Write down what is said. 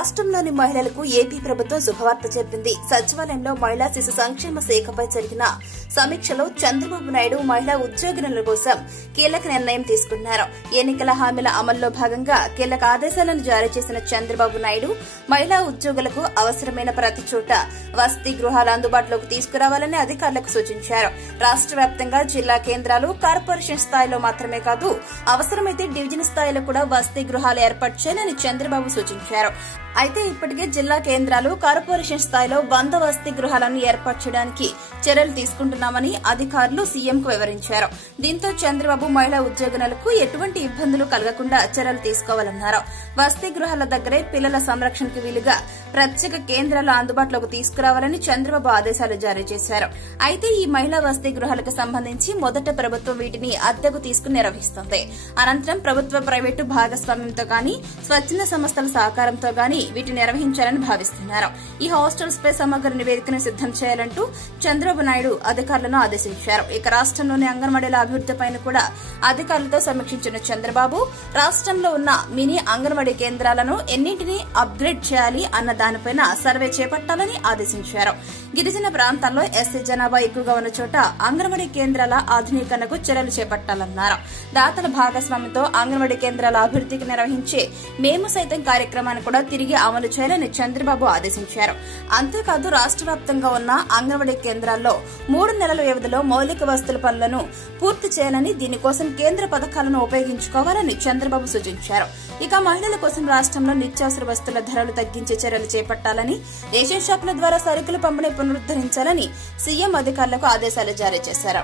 రాష్ట్రంలోని మహిళలకు ఏపీ ప్రభుత్వం శుభవార్త చెప్పింది. సచివాలయంలో మహిళా శిశు సంక్షేమ శాఖపై జరిగిన సమీక్షలో చంద్రబాబు నాయుడు మహిళా ఉద్యోగినుల కోసం కీలక నిర్ణయం తీసుకున్నారు. ఎన్నికల హామీల అమల్లో భాగంగా కీలక ఆదేశాలను జారీ చేసిన చంద్రబాబు నాయుడు మహిళా ఉద్యోగులకు అవసరమైన ప్రతి చోట వసతి గృహాలు అందుబాటులోకి తీసుకురావాలని అధికారులకు సూచించారు. రాష్ట్ర వ్యాప్తంగా జిల్లా కేంద్రాలు, కార్పొరేషన్ స్థాయిలో మాత్రమే కాదు, అవసరమైతే డివిజన్ స్థాయిలో కూడా వసతి గృహాలు ఏర్పాటు చేయాలని చంద్రబాబు సూచించారు. అయితే ఇప్పటికే జిల్లా కేంద్రాలు, కార్పొరేషన్ స్థాయిలో 100 వసతి గృహాలను ఏర్పాటు చేయడానికి చర్యలు తీసుకుంటున్నామని అధికారులు సీఎంకు వివరించారు. దీంతో చంద్రబాబు మహిళా ఉద్యోగులకు ఎటువంటి ఇబ్బందులు కలగకుండా చర్యలు తీసుకోవాలన్నారు. వసతి గృహాల దగ్గరే పిల్లల సంరక్షణకు వీలుగా ప్రత్యేక కేంద్రాలు అందుబాటులోకి తీసుకురావాలని చంద్రబాబు ఆదేశాలు జారీ చేశారు. అయితే ఈ మహిళా వసతి గృహాలకు సంబంధించి మొదట ప్రభుత్వం వీటిని అద్దెకు తీసుకుని నిర్వహిస్తుంది. అనంతరం ప్రభుత్వ, ప్రైవేటు భాగస్వామ్యంతో గాని, స్వచ్ఛంద సంస్థల సహకారంతో గాని వీటిని నిర్వహించాలని భావిస్తున్నారు. ఈ హాస్టల్స్ పై సమగ్ర నివేదికను సిద్దం చేయాలంటూ చంద్రబాబు నాయుడు అధికారులను ఆదేశించారు. ఇక రాష్ట్రంలోని అంగన్వాడీల అభివృద్దిపై కూడా అధికారులతో సమీక్షించిన చంద్రబాబు రాష్ట్రంలో ఉన్న మినీ అంగన్వాడీ కేంద్రాలను ఎన్నింటినీ అప్గ్రేడ్ చేయాలి అన్న దానిపైన సర్వే చేపట్టాలని ఆదేశించారు. గిరిజన ప్రాంతాల్లో ఎస్సీ జనాభా ఎక్కువగా ఉన్న చోట అంగన్వాడీ కేంద్రాల ఆధునీకరణకు చర్యలు చేపట్టాలన్నారు. దాతల భాగస్వామ్యంతో అంగన్వాడీ కేంద్రాల అభివృద్దికి నిర్వహించే మేము సైతం కార్యక్రమాన్ని కూడా తిరిగి అమలు చేయాలని చంద్రబాబు ఆదేశించారు. అంతేకాదు రాష్ట్ర వ్యాప్తంగా ఉన్న అంగన్వాడీ కేంద్రాల్లో 3 నెలల వ్యవధిలో మౌలిక వసతుల పనులను పూర్తి చేయాలని, దీనికోసం కేంద్ర పథకాలను ఉపయోగించుకోవాలని చంద్రబాబు సూచించారు. ఇక మహిళల కోసం రాష్ట్రంలో నిత్యావసర వస్తువుల ధరలు తగ్గించే చర్యలు చేపట్టాలని, రేషన్ షాపుల ద్వారా సరుకుల పంపిణీ పునరుద్దరించాలని సీఎం అధికారులకు ఆదేశాలు జారీ చేశారు.